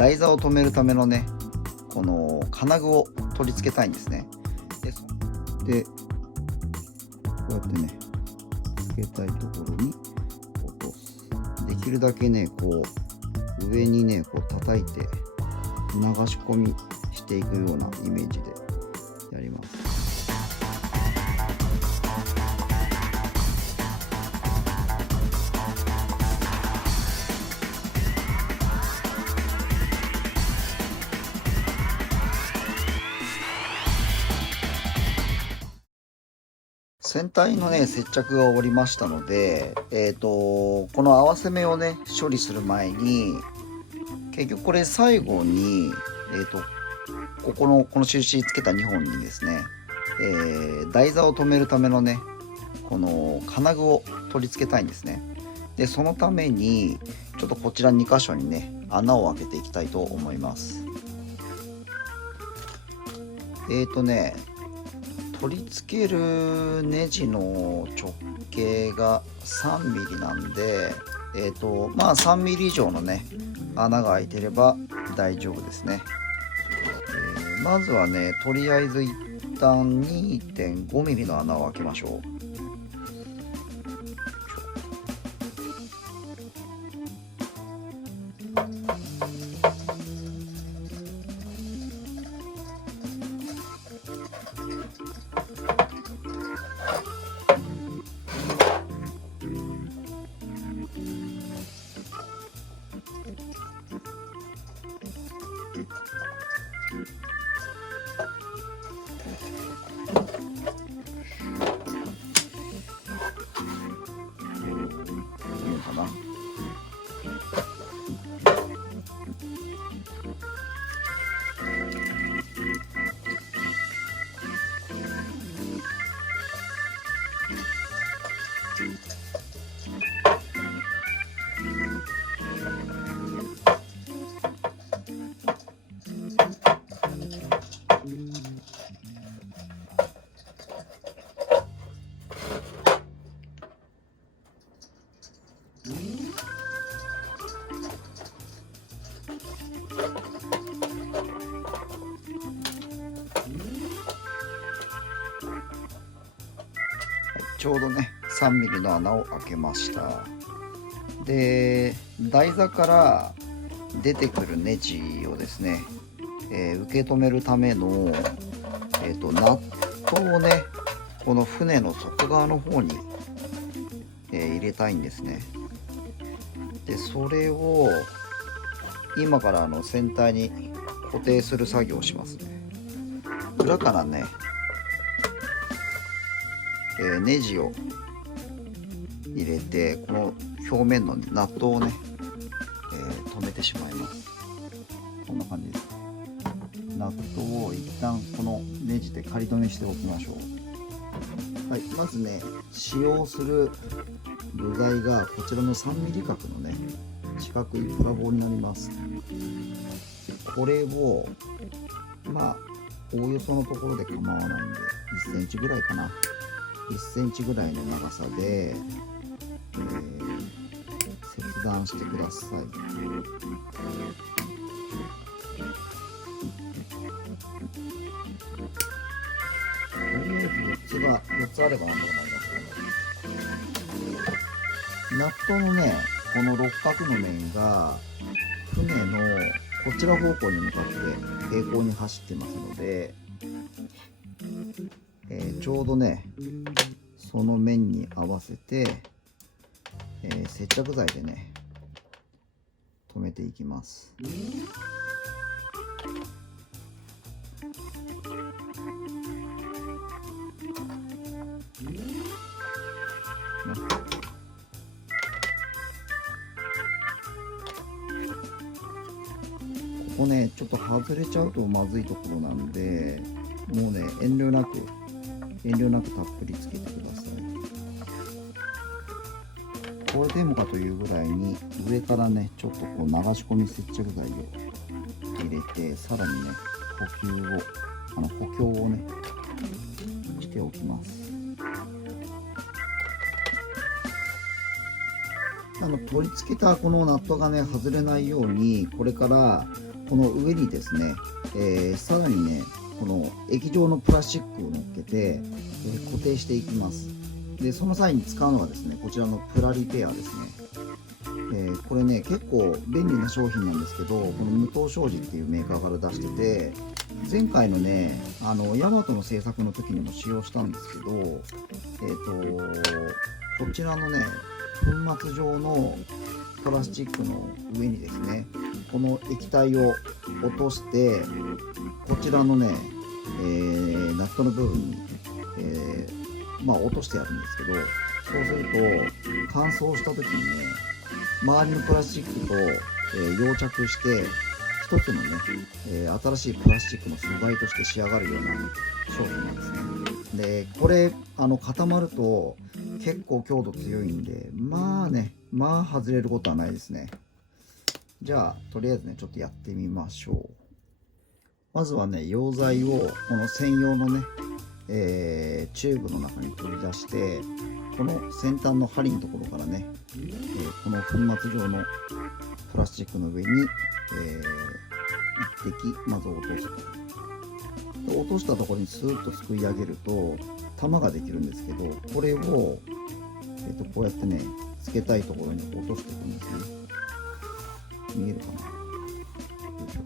台座を止めるためのね、この金具を取り付けたいんですね。でこうやってねつけたいところに落とす。できるだけねこう上にねこう叩いて流し込みしていくようなイメージでやります。船体のね接着が終わりましたので、この合わせ目をね処理する前に結局これ最後に、この印つけた2本にですね、台座を止めるためのねこの金具を取り付けたいんですね。でそのためにちょっとこちら2箇所にね穴を開けていきたいと思います。取り付けるネジの直径が 3mm なんで、まあ 3mm 以上のね穴が開いてれば大丈夫ですね。まずはねとりあえず一旦 2.5mm の穴を開けましょう。ちょうどね 3mm の穴を開けました。で台座から出てくるネジをですね、受け止めるための、ナットをねこの船の外側の方に、入れたいんですね。でそれを今から船体に固定する作業をしますね。裏からね、ネジを入れてこの表面のナットをね、止めてしまいます。こんな感じです。ナットを一旦このネジで仮止めしておきましょう。はい、まずね使用する部材がこちらの 3mm 角のね四角いプラ棒になります。これをまあおおよそのところで構わないんで1センチぐらいかな、1センチぐらいの長さで、切断してください。とりあえず4つあればなんとかなりますね。ナットのねこの六角の面が船のこちら方向に向かって平行に走ってますので、ちょうどねその面に合わせて、接着剤でね留めていきます。ここねちょっと外れちゃうとまずいところなんで、もうね遠慮なくたっぷりつけてください。これでもかというぐらいに上からねちょっとこう流し込み接着剤を入れて、さらにね補強をねしておきます。取り付けたこのナットがね外れないように、これからこの上にですね、さらにねこの液状のプラスチックを乗っけて、固定していきます。でその際に使うのがですね、こちらのプラリペアですね。これね結構便利な商品なんですけど、この無糖商事っていうメーカーから出してて、前回のねヤマトの製作の時にも使用したんですけど、こちらのね粉末状のプラスチックの上にですね、この液体を落として、こちらのね、ナットの部分に、落としてやるんですけど、そうすると乾燥した時にね、周りのプラスチックと、溶着して一つのね、新しいプラスチックの素材として仕上がるような商品なんですね。でこれ固まると結構強度強いんで、外れることはないですね。じゃあとりあえずねちょっとやってみましょう。まずはね溶剤をこの専用のね、チューブの中に取り出して、この先端の針のところからね、この粉末状のプラスチックの上に、1滴まず落とすと。落としたところにスーッとすくい上げると玉ができるんですけど、これを、こうやってねつけたいところに落としていくんですね。見えるかな。よいしょ。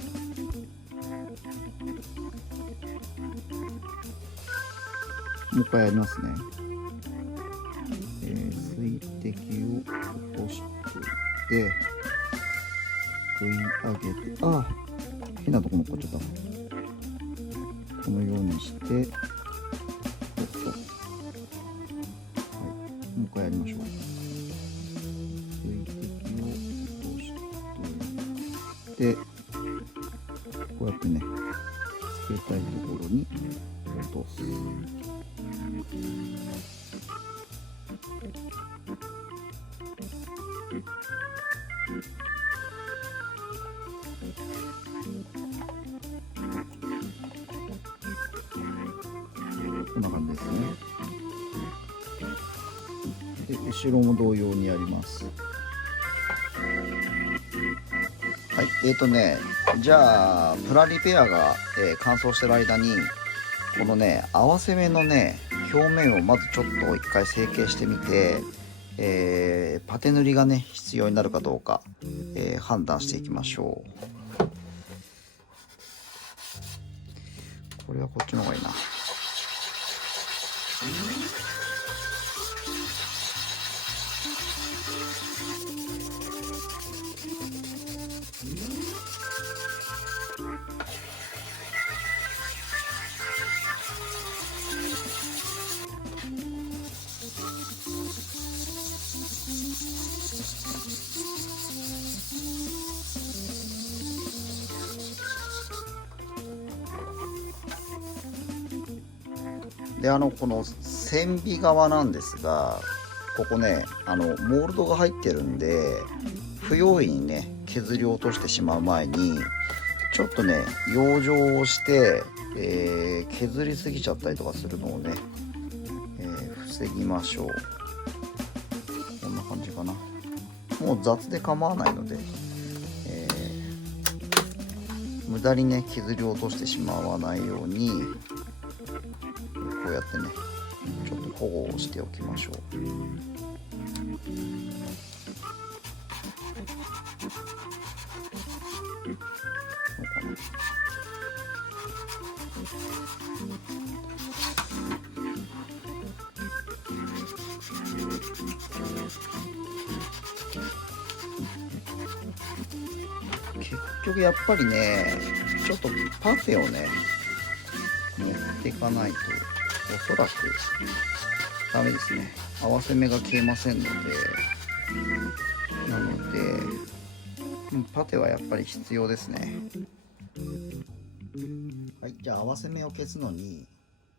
もう一回やりますね。水滴を落としてすくい上げて、変なとこ残っちゃった。このようにして、もう一回やりましょう。水滴を落として、こうやってね、つけたいところに落とす。こんな感じですね。で後ろも同様にやります。はい、じゃあプラリペアが、乾燥してる間に、このね合わせ目のね表面をまずちょっと一回成形してみて、パテ塗りがね必要になるかどうか、判断していきましょう。これはこっちの方がいいな。でこの線尾側なんですが、ここねモールドが入ってるんで、不用意にね削り落としてしまう前にちょっとね養生をして、削りすぎちゃったりとかするのをね、防ぎましょう。こんな感じかな。もう雑で構わないので、無駄にね削り落としてしまわないように、こうやってねちょっと保護をしておきましょう。結局やっぱりねちょっとパフェをね持っていかないとおそらくダメですね。合わせ目が消えませんので、なのでパテはやっぱり必要ですね。はい、じゃあ合わせ目を消すのに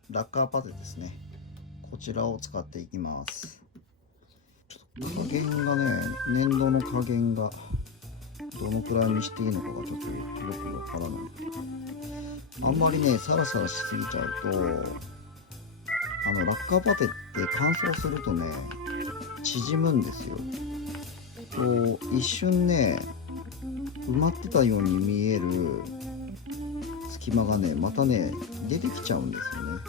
ラッカーパテですね、こちらを使っていきます。ちょっと加減がね、粘土の加減がどのくらいにしていいのかがちょっとよくわからない。あんまりねサラサラしすぎちゃうと、ラッカーパテって乾燥するとね縮むんですよ。こう一瞬ね埋まってたように見える隙間がねまたね出てきちゃうんですよね。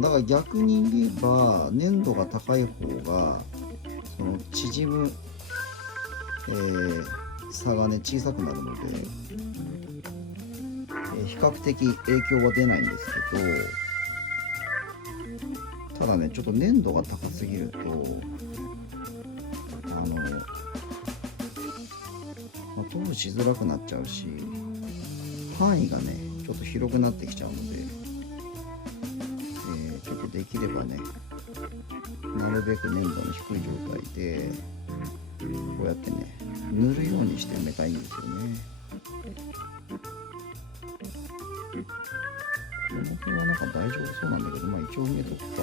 だから逆に言えば粘度が高い方がその縮む、差がね小さくなるので、比較的影響は出ないんですけど、ただねちょっと粘度が高すぎると塗布しづらくなっちゃうし、範囲がねちょっと広くなってきちゃうので、ちょっとできればねなるべく粘度の低い状態でこうやってね塗るようにして埋めたいんですよね。この辺はなんか大丈夫そうなんだけど、一応埋めとくか。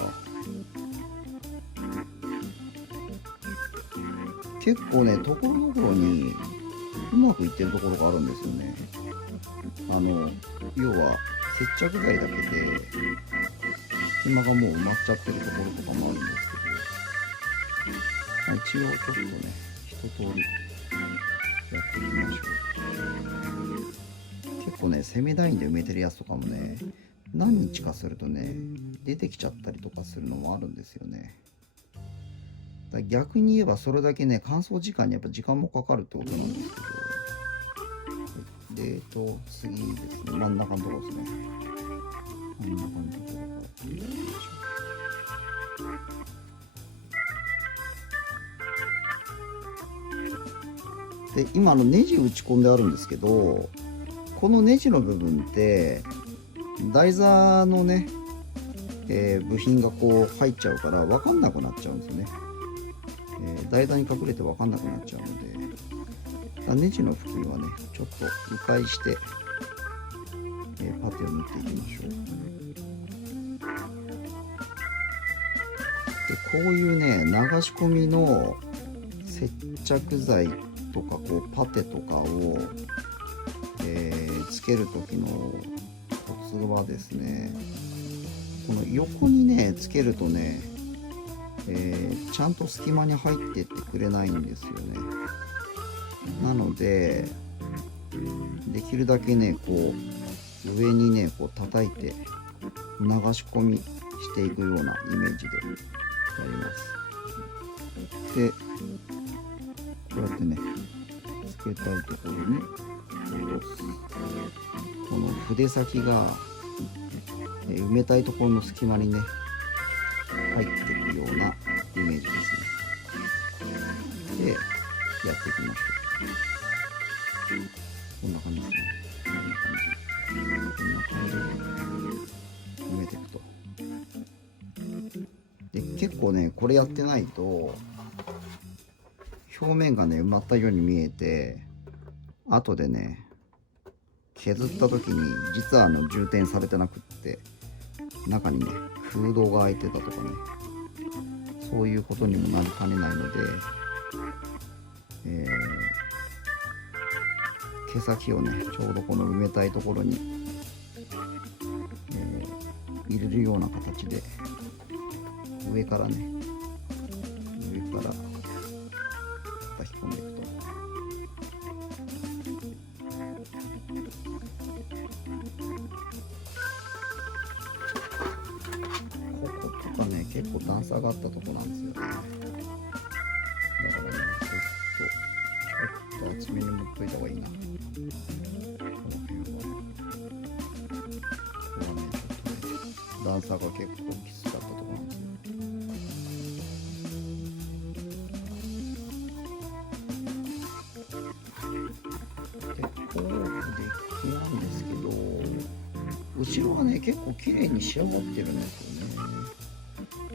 結構ねところどころにうまくいってるところがあるんですよね。要は接着剤だけで隙間がもう埋まっちゃってるところとかもあるんですけど、一応ちょっとね一通りやっていきましょう。結構ねセミダインで埋めてるやつとかもね何日かするとね出てきちゃったりとかするのもあるんですよね。だ逆に言えばそれだけね乾燥時間にやっぱ時間もかかるってことなんですけど、で次ですね、真ん中のところですね。真ん中のところから入れていきましょう。で今ネジ打ち込んであるんですけど、このネジの部分って台座のね、部品がこう入っちゃうから分かんなくなっちゃうんですよね。台座に隠れて分かんなくなっちゃうので、ネジの付近はねちょっと迂回して、パテを塗っていきましょう。でこういうね流し込みの接着剤とかこうパテとかを、つける時のコツはですね、この横にねつけるとね、ちゃんと隙間に入ってってくれないんですよね。なのでできるだけねこう上にねこう叩いて流し込みしていくようなイメージでやります。でこうやってねつけたいところに下ろす。この筆先が埋めたいところの隙間にね入っていくようなイメージですね。でやっていきましょう。こんな感じですね。こんな感じで埋めていくと。で結構ねこれやってないと表面がね埋まったように見えて、後でね削った時に実は充填されてなくって中にね空洞が開いてたとかね、そういうことにもなりかねないので、毛先をねちょうどこの埋めたいところに、入れるような形で上から叩き込んでいくと。こことかね結構段差があったとこなんですよね。だからねちょっと厚めに持っといた方がいいな。この辺はここはねちょっとね段差が結構きつかったところなんですよ。でこうデッキなんですけど、後ろはね結構綺麗に仕上がってるんですよね。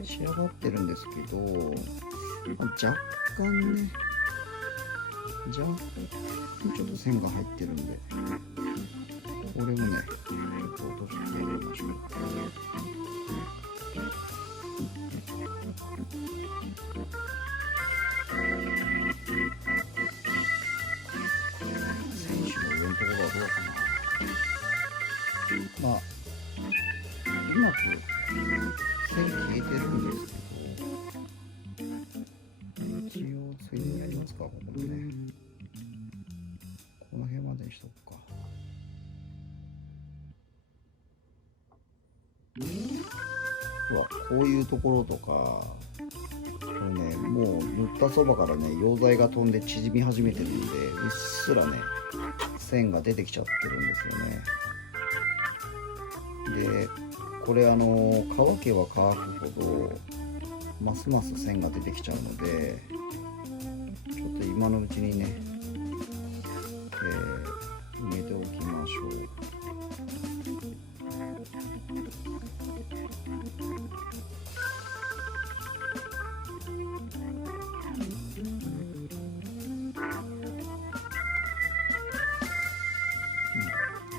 仕上がってるんですけど、若干ねちょっと線が入ってるんで、これもねちょっと落としてみましょう。選手の上のところはどうかな。うまく線消えてるんですけど、一応ついでにやりますか、ここでね。までにしとくか。うわ、こういうところとか、これね、もう塗ったそばからね、溶剤が飛んで縮み始めてるんで、うっすらね、線が出てきちゃってるんですよね。で、これ乾けば乾くほど、ますます線が出てきちゃうので、ちょっと今のうちにね、埋めておきましょう。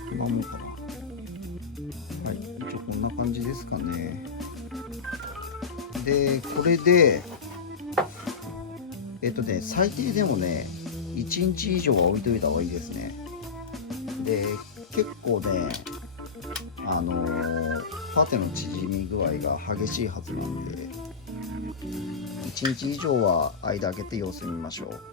こんなもんかな。はい、一応こんな感じですかね。で、これで最低でもね1日以上は置いといた方がいいですね。で、結構ねパテの縮み具合が激しいはずなんで、1日以上は間空けて様子見ましょう。